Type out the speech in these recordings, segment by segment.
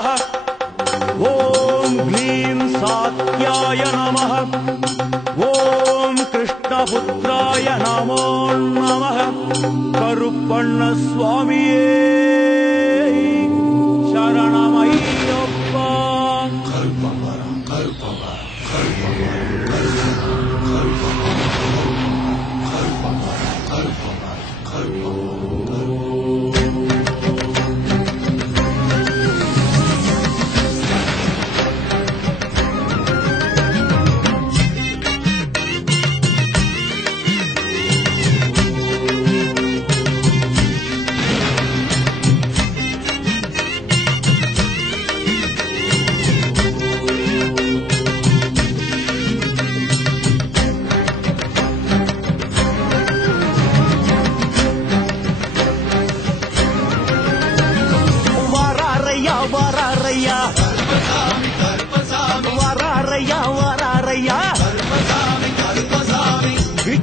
நமः. ஓம் க்ளீம் சாத்யாய நமः. ஓம் கிருஷ்ணபுத்ராய நமோ நமः. கருப்பண்ண சுவாமியே சரணமையப்பா.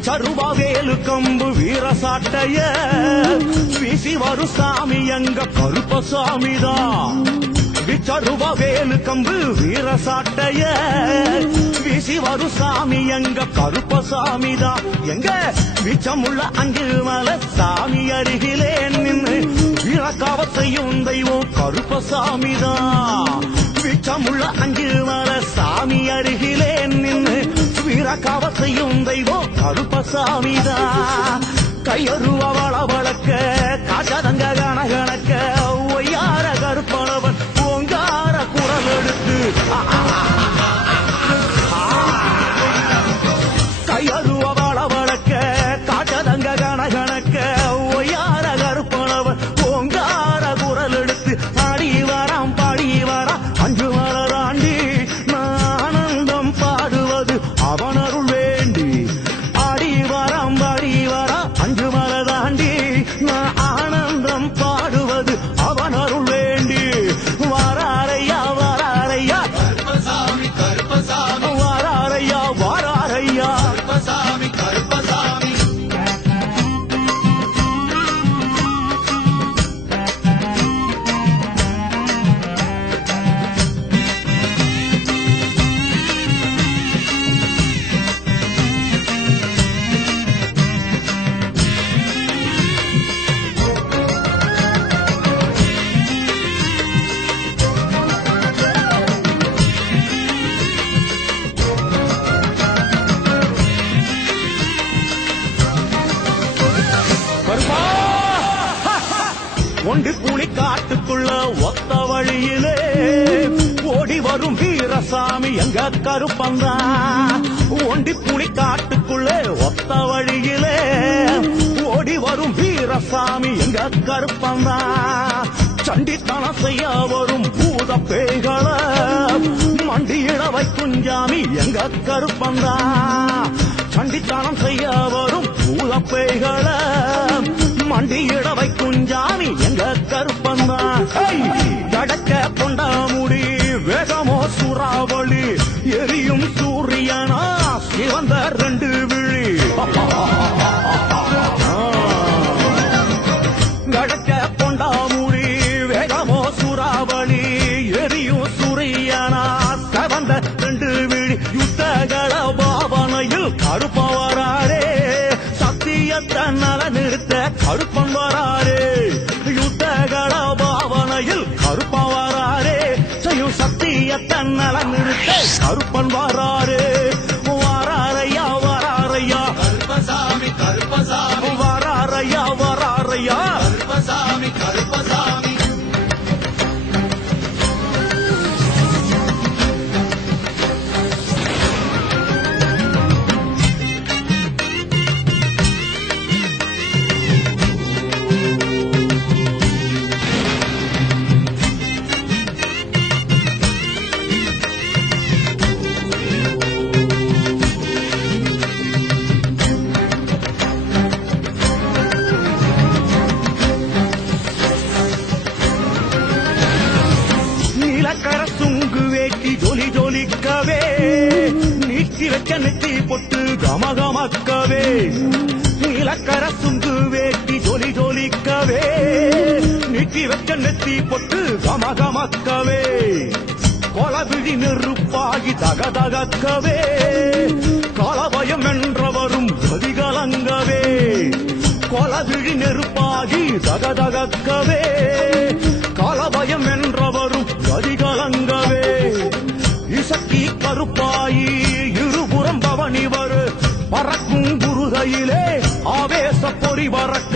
சருபாவேலு கம்பு வீரசாட்டைய வீசி வரும் சாமி எங்க கருப்பசாமிதான். விச்சருபாவேலு கம்பு வீரசாட்டைய வீசி வரும் சாமி எங்க கருப்பசாமிதான். எங்க விச்சமுள்ள அஞ்சு மலை சாமி அருகிலே நின்று வீரக்காவ செய்யும் தெய்வம் கருப்பசாமிதான். விச்சமுள்ள அஞ்சு மலை சாமி அருகிலே நின்று வீரக்காவ செய்யும் தெய்வம் கருப்பசாமிதான். கையொருவ வளவளக்க காசதங்க கணகணக்க ஒய்யார கருப்பனவன் ஓங்கார குரல் எடுத்து கையொருவ வளவளக்க காசதங்க கணகணக்க ஒய்யார கருப்பனவன் ஓங்கார குரல் எடுத்து ஆடி வராம் பாடி வரா அஞ்சு மலராண்டி ஆனந்தம் பாடுவது அவனருள் வேண்டி. ஆடி வராம் பாடி வரா அஞ்சு மலராண்டி ஆனந்தம் பாடுவது அவனருள் வேண்டி. வாராரையா வாராரையா கருப்பசாமி கருப்பசாமி வாராரையா வாராரையா கருப்பசாமி கருப்பசாமி. ஒண்டி புலி காட்டுக்குள்ள ஒத்த வழியிலே ஓடி வரும் வீரசாமி எங்க கருப்பந்தான். ஒண்டி புலி காட்டுக்குள்ள ஒத்த வழியிலே ஓடி வரும் வீரசாமி எங்க கருப்பந்தான். சண்டித்தனம் செய்ய வரும் பூத பேய்களை மண்டியிட வைக்கும் ஜாமி எங்க கருப்பந்தான். சண்டித்தனம் செய்ய வரும் பூத பேய்களை மண்டியிட வைக்கும் ஜாமி எங்க கருப்பந்தான். கடக்க பொண்டாமுடி வேகமோ சூறாவளி எரியும் சூரியனா சிவந்த ரெண்டு விழி. கடக்க பொண்டாமுடி வேகமோ சூறாவளி எரியும் சூரியனா சிவந்த ரெண்டு விழி. யுத்தகல பாவனையில் கருப்பவராரே சத்தியத்தை நல நிறுத்த கருப்பன் வராரே. யுத்தகல பாவனையில் கருப்பன் வராரே செய்யும் சத்தியத்தை நல நிறுத்த கருப்பன் வராரே. வாராரையா வாராரையா கருப்பசாமி கருப்பசாமி வாராரையா வாராரையா கருப்பசாமி கருப்பசாமி. ஜொலிக்கவே நீட்டி வச்ச நெத்தி பொட்டு கமகமக்கவே. நீலக்கர சுங்கு வேட்டி ஜொலிக்கவே நீட்டி வச்ச நெத்தி பொட்டு கமகமக்க தகக்கவே கொலவிழி நெருப்பாகி தகதகக்கவே கலபயம் என்றவரும் கதிகலங்கவே கொலவிழி நெருப்பாகி தகதகக்கவே கலபயம் என்றவரும் கதிகலங்கவே இசக்கி கருப்பாயி இருபுறம் பவனி வரு பறக்கும் குருதையிலே ஆவேச பொறி பறக்க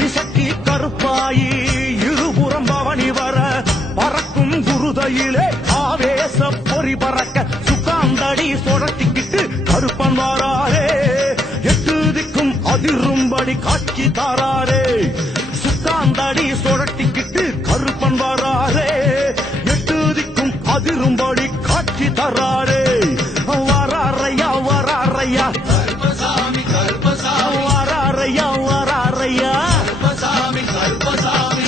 இசக்கி கருப்பாயி இருபுறம் பவனி வர பறக்கும் குருதையிலே ஆவேச பொறி பறக்க சுக்காந்தடி சொடட்டிக்கிட்டு கருப்பன் வாராரே எட்டு திக்கும் அதிரும்படி காட்சி தாராரே சுக்காந்தடி சொடட்டிக்கிட்டு கருப்பன் வாராரே எட்டு திக்கும் அதிரும்படி காட்சி தராரே வராரையா வராரையா கருப்பசாமி கருப்பசாமி வராரையா வராரையா கருப்பசாமி கருப்பசாமி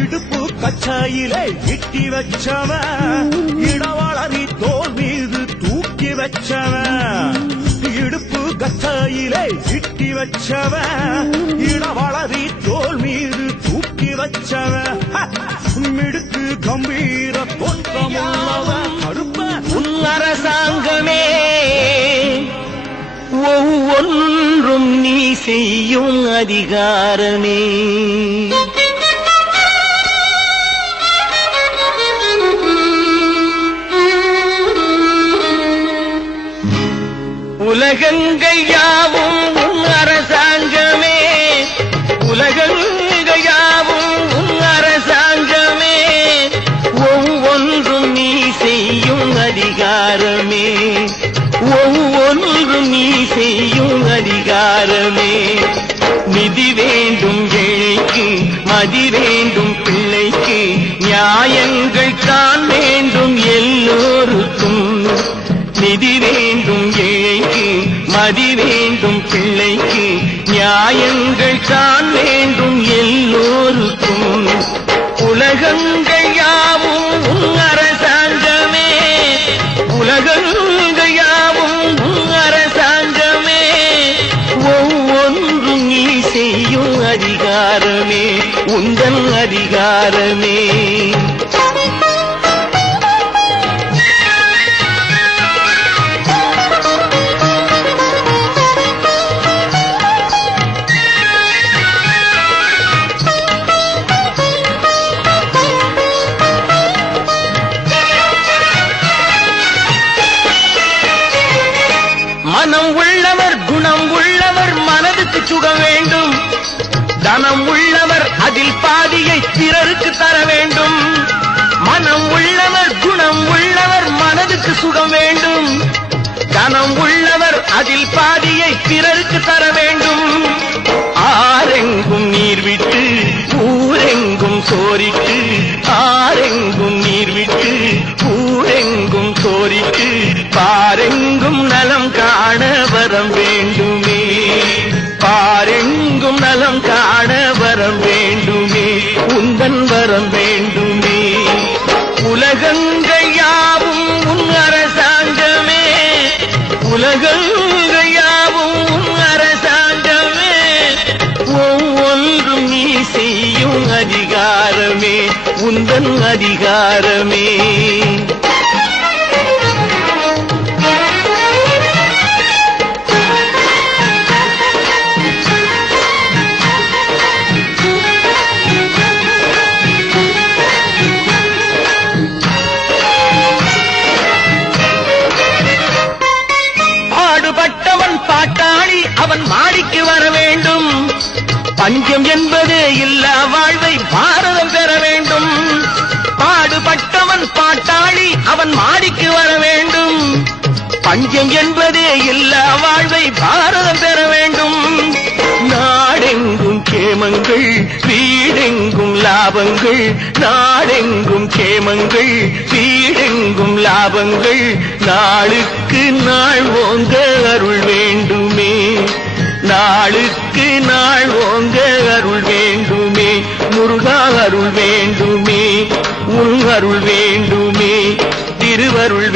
இடுப்பு கச்சையிலே இட்டி வச்சவன் இடவளரி தோல் மீது தூக்கி வச்சவன் இடுப்பு கச்சையிலே இட்டி வச்சவன் இடவளரி தோல் மீது தூக்கி வச்சவன் மிடுக்கு கம்பீர தோற்றமுள்ளவன் கருப்ப உன் அரசாங்கமே ஒவ்வொன்றும் நீ செய்யும் அதிகாரமே உலகங்கள் யாவும் உன் அரசாங்கமே உலகங்கள் யாவும் உன் அரசாங்கமே ஒவ்வொன்றும் நீ செய்யும் அதிகாரமே ஒவ்வொன்றும் நீ செய்யும் அதிகாரமே நிதி வேண்டும் ஏழைக்கு மதி வேண்டும் பிள்ளைக்கு நியாயங்கள் தான் வேண்டும் எல்லோருக்கும் நிதி வேண்டும் ஏழைக்கு மதி வேண்டும் பிள்ளைக்கு நியாயங்கள் தான் வேண்டும் எல்லோருக்கும் உலகங்கள் யாவும் உன் அரசாங்கமே உலகங்கள் யாவும் உன் அரசாங்கமே ஒவ்வொன்றும் நீ செய்யும் அதிகாரமே உந்தன் அதிகாரமே மனம் உள்ளவர் குணம் உள்ளவர் மனதுக்கு சுகம் வேண்டும் தனம் உள்ளவர் அதில் பாதியை பிறருக்கு தர வேண்டும் மனம் உள்ளவர் குணம் உள்ளவர் மனதுக்கு சுகம் வேண்டும் தனம் உள்ளவர் அதில் பாதியை பிறருக்கு தர வேண்டும் ஆரெங்கும் நீர் விட்டு ஊரெங்கும் சோரிட்டு ஆரெங்கும் நீர் விட்டு ஊரெங்கும் சோரிட்டு பாரெங்கும் நலம் காண வரம் வேண்டுமே பாரெங்கும் நலம் காண வரம் வேண்டுமே உந்தன் வரம் வேண்டுமே உலகங்கள் யாவும் உன் அரசாங்கமே உலகங்கள் யாவும் உன் அரசாங்கமே ஒவ்வொன்றும் நீ செய்யும் அதிகாரமே உந்தன் அதிகாரமே பாடுபட்டவன் பாட்டாளி அவன் மாடிக்கு வர வேண்டும் பஞ்சம் என்பதே இல்லா வாழ்வை பாரதம் பெற வேண்டும் பாடுபட்டவன் பாட்டாளி அவன் மாடிக்கு வர வேண்டும் பஞ்சம் என்பதே இல்லா வாழ்வை பாரதம் பெற வேண்டும். நாடெங்கும் கேமங்கள், வீடெங்கும் லாபங்கள். நாடெங்கும் கேமங்கள், வீடெங்கும் லாபங்கள். நாளுக்கு நாள் ஓங்க அருள் வேண்டுமே, நாளுக்கு நாள் ஓங்க அருள் வேண்டுமே. முருகா அருள் வேண்டுமே, உன் அருள் வேண்டுமே, திருவருள்